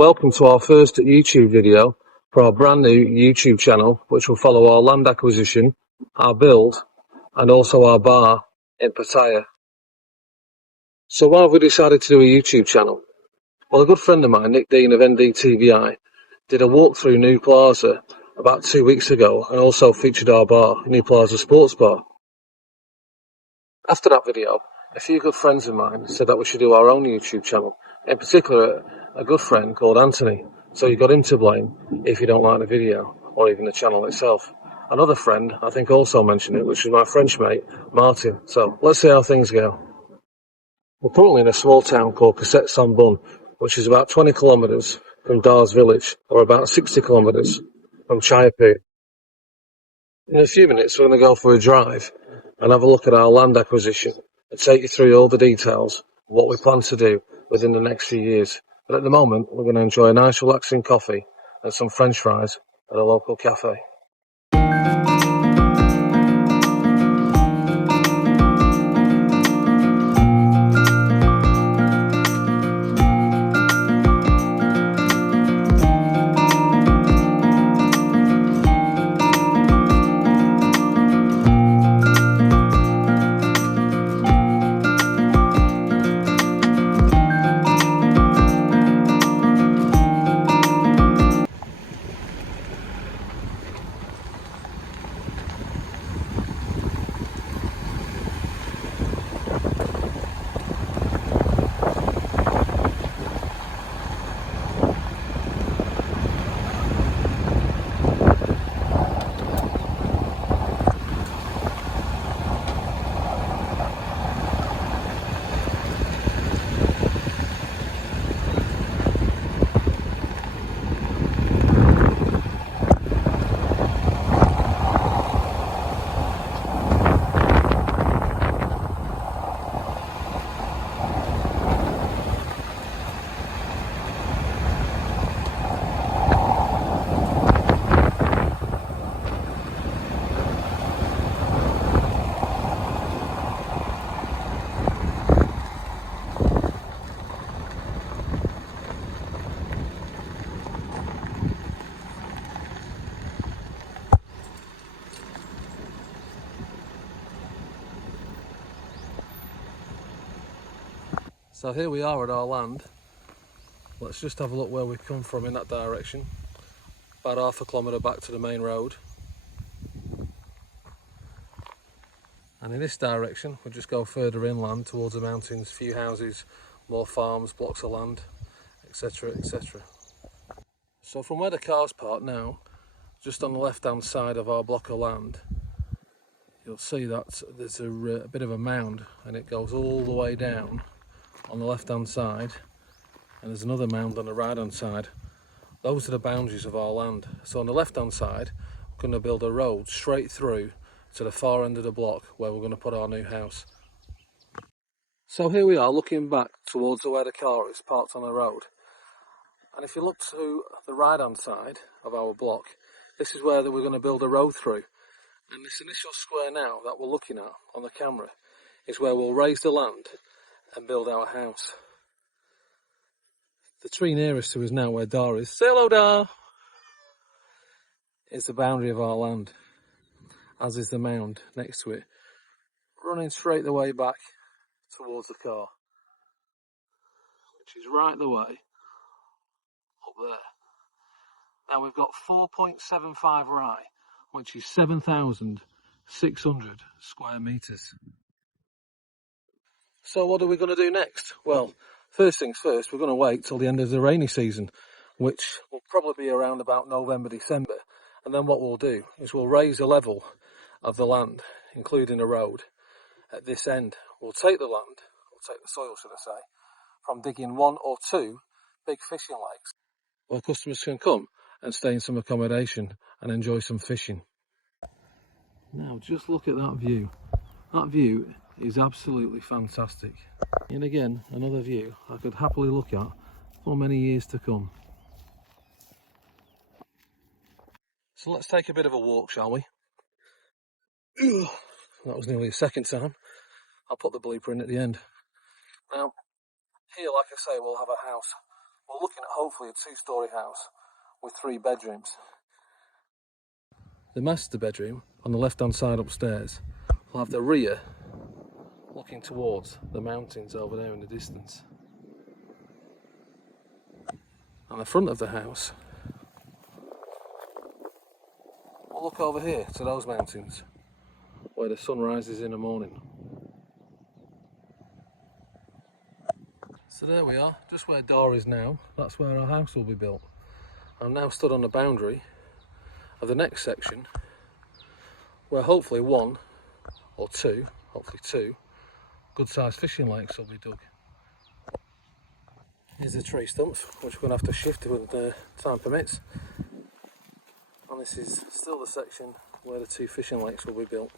welcome to our first YouTube video for our brand new YouTube channel, which will follow our land acquisition, our build, and also our bar in Pattaya. So why have we decided to do a YouTube channel? Well, a good friend of mine, Nick Dean of NDTVI, did a walkthrough New Plaza about 2 weeks ago and also featured our bar, New Plaza Sports Bar. After that video, a few good friends of mine said that we should do our own YouTube channel, in particular a good friend called Anthony, so you got him to blame if you don't like the video or even the channel itself. Another friend I think also mentioned it, which is my French mate Martin. So let's see how things go. We're currently in a small town called Cassette-Saint-Bon, which is about 20 kilometres from Dars village, or about 60 kilometres from Chayapur. In a few minutes we're going to go for a drive and have a look at our land acquisition and take you through all the details of what we plan to do within the next few years. But at the moment, we're going to enjoy a nice relaxing coffee and some French fries at a local cafe. So here we are at our land. Let's just have a look where we've come from in that direction. About half a kilometre back to the main road. And in this direction we'll just go further inland towards the mountains, few houses, more farms, blocks of land, etc, etc. So from where the car's parked now, just on the left hand side of our block of land, you'll see that there's a bit of a mound and it goes all the way down on the left hand side, and there's another mound on the right hand side. Those are the boundaries of our land. So on the left hand side we're going to build a road straight through to the far end of the block where we're going to put our new house. So here we are looking back towards where the car is parked on the road, and if you look to the right hand side of our block, this is where we're going to build a road through, and this initial square now that we're looking at on the camera is where we'll raise the land and build our house. The tree nearest to us now where Dar is, say hello Dar, is the boundary of our land, as is the mound next to it, running straight the way back towards the car, which is right the way up there. Now we've got 4.75 rai, which is 7,600 square metres. So what are we going to do next? Well, first things first, we're going to wait till the end of the rainy season, which will probably be around about November, December. And then what we'll do is we'll raise the level of the land, including a road, at this end. We'll take the land, we'll take the soil, should I say, from digging 1 or 2 big fishing lakes where customers can come and stay in some accommodation and enjoy some fishing. Now just look at that view. That view is absolutely fantastic. And again, another view I could happily look at for many years to come. So let's take a bit of a walk, shall we? That was nearly a second time. I'll put the blooper in at the end. Now, here, like I say, we'll have a house. we're looking at hopefully a 2-storey house with 3 bedrooms. The master bedroom on the left hand side upstairs will have the rear looking towards the mountains over there in the distance. And the front of the house will look over here to those mountains where the sun rises in the morning. So there we are, just where Dar is now. That's where our house will be built. I'm now stood on the boundary of the next section where hopefully 1 or 2, hopefully 2 good sized fishing lakes will be dug. Here's the tree stumps, which we're going to have to shift when time permits. And this is still the section where the 2 fishing lakes will be built.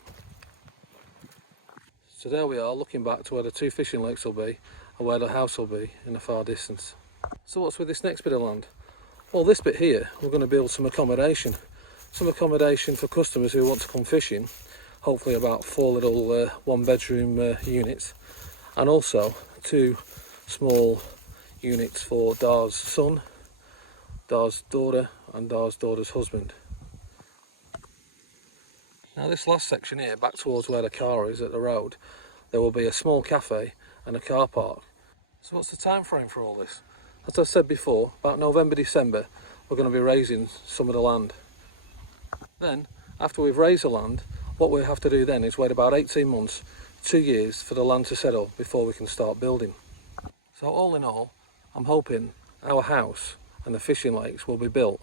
So there we are, looking back to where the 2 fishing lakes will be and where the house will be in the far distance. So what's with this next bit of land? Well, this bit here, we're going to build some accommodation for customers who want to come fishing. Hopefully about 4 little 1-bedroom units, and also 2 small units for Dar's son, Dar's daughter and Dar's daughter's husband. Now this last section here, back towards where the car is at the road, there will be a small cafe and a car park. So what's the time frame for all this? As I said before, about November, December, we're going to be raising some of the land. Then, after we've raised the land, what we have to do then is wait about 18 months, 2 years for the land to settle before we can start building. So all in all, I'm hoping our house and the fishing lakes will be built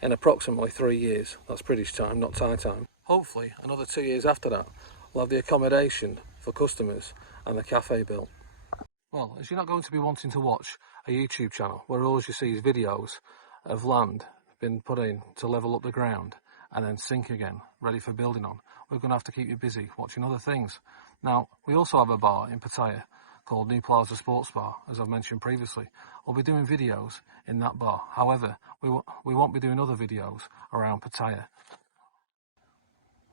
in approximately 3 years. That's British time, not Thai time. Hopefully another 2 years after that, we'll have the accommodation for customers and the cafe built. Well, as you're not going to be wanting to watch a YouTube channel where all you see is videos of land being put in to level up the ground and then sink again, ready for building on, we're going to have to keep you busy watching other things. Now, we also have a bar in Pattaya called New Plaza Sports Bar, as I've mentioned previously. We'll be doing videos in that bar. However, we won't be doing other videos around Pattaya.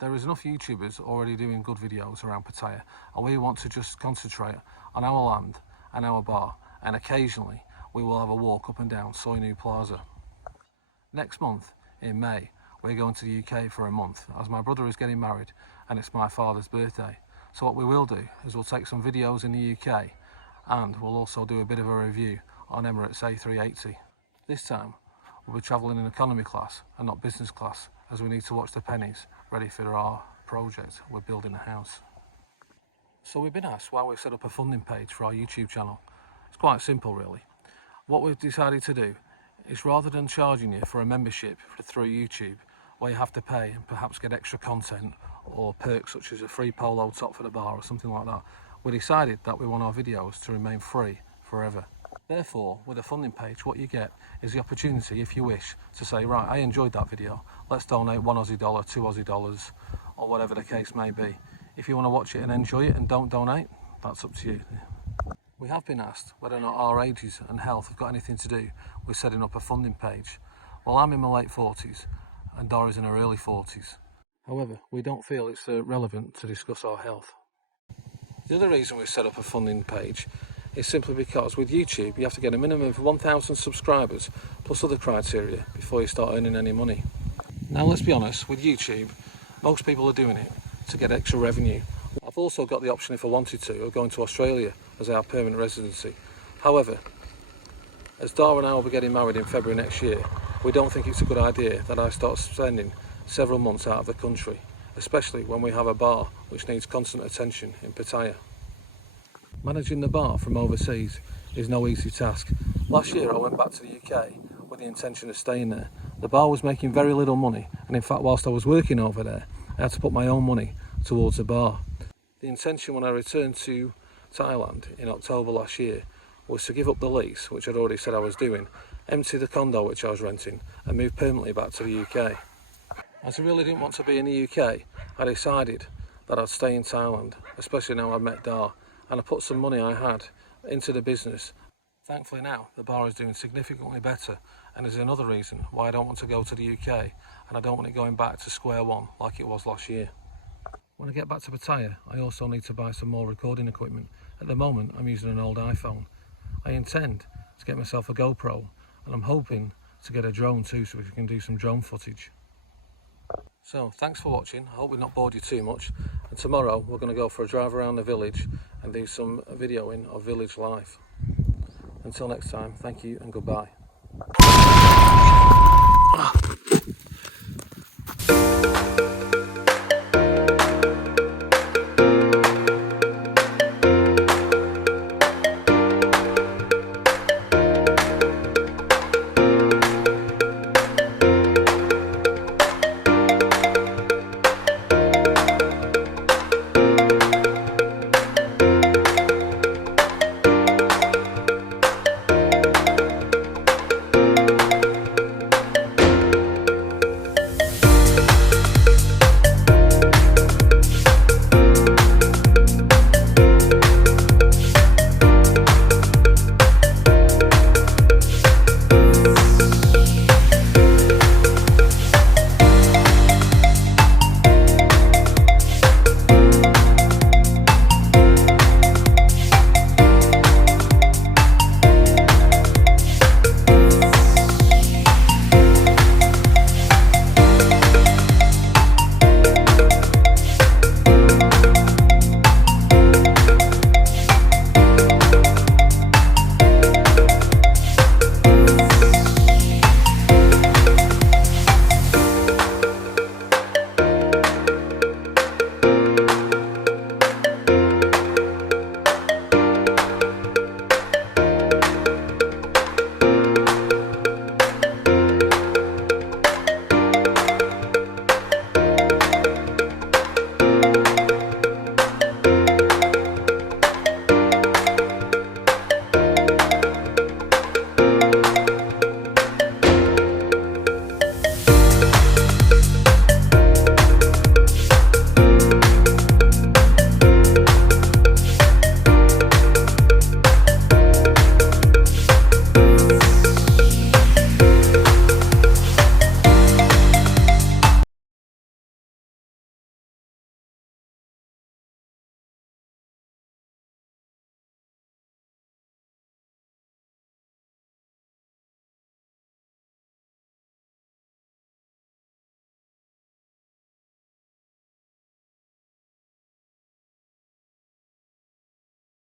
There is enough YouTubers already doing good videos around Pattaya, and we want to just concentrate on our land and our bar, and occasionally we will have a walk up and down Soi New Plaza. Next month, in May, we're going to the UK for a month, as my brother is getting married and it's my father's birthday. So what we will do is we'll take some videos in the UK, and we'll also do a bit of a review on Emirates A380. This time, we'll be travelling in economy class and not business class, as we need to watch the pennies ready for our project. We're building a house. So we've been asked why we've set up a funding page for our YouTube channel. It's quite simple really. What we've decided to do is, rather than charging you for a membership through YouTube, where you have to pay and perhaps get extra content or perks such as a free polo top for the bar or something like that, we decided that we want our videos to remain free forever. Therefore, with a funding page, what you get is the opportunity, if you wish, to say, right, I enjoyed that video, let's donate $1 Aussie, $2 Aussie, or whatever the case may be. If you want to watch it and enjoy it and don't donate, that's up to you. We have been asked whether or not our ages and health have got anything to do with setting up a funding page. Well, I'm in my late 40s and Dora's in her early 40s. However, we don't feel it's relevant to discuss our health. The other reason we've set up a funding page is simply because with YouTube you have to get a minimum of 1,000 subscribers plus other criteria before you start earning any money. Now let's be honest, with YouTube, most people are doing it to get extra revenue. I've also got the option, if I wanted to, of going to Australia as our permanent residency. However, as Dara and I will be getting married in February next year, we don't think it's a good idea that I start spending several months out of the country, especially when we have a bar which needs constant attention in Pattaya. Managing the bar from overseas is no easy task. Last year I went back to the UK with the intention of staying there. The bar was making very little money, and in fact whilst I was working over there I had to put my own money towards the bar. The intention when I returned to Thailand in October last year was to give up the lease, which I'd already said I was doing, empty the condo which I was renting and move permanently back to the UK. As I really didn't want to be in the UK, I decided that I'd stay in Thailand, especially now I'd met Dar, and I put some money I had into the business. Thankfully now the bar is doing significantly better, and is another reason why I don't want to go to the UK, and I don't want it going back to square one like it was last year. When I get back to Pattaya, I also need to buy some more recording equipment. At the moment I'm using an old iPhone. I intend to get myself a GoPro and I'm hoping to get a drone too, so we can do some drone footage. So thanks for watching. I hope we've not bored you too much, and tomorrow we're going to go for a drive around the village and do some videoing of village life. Until next time, thank you and goodbye.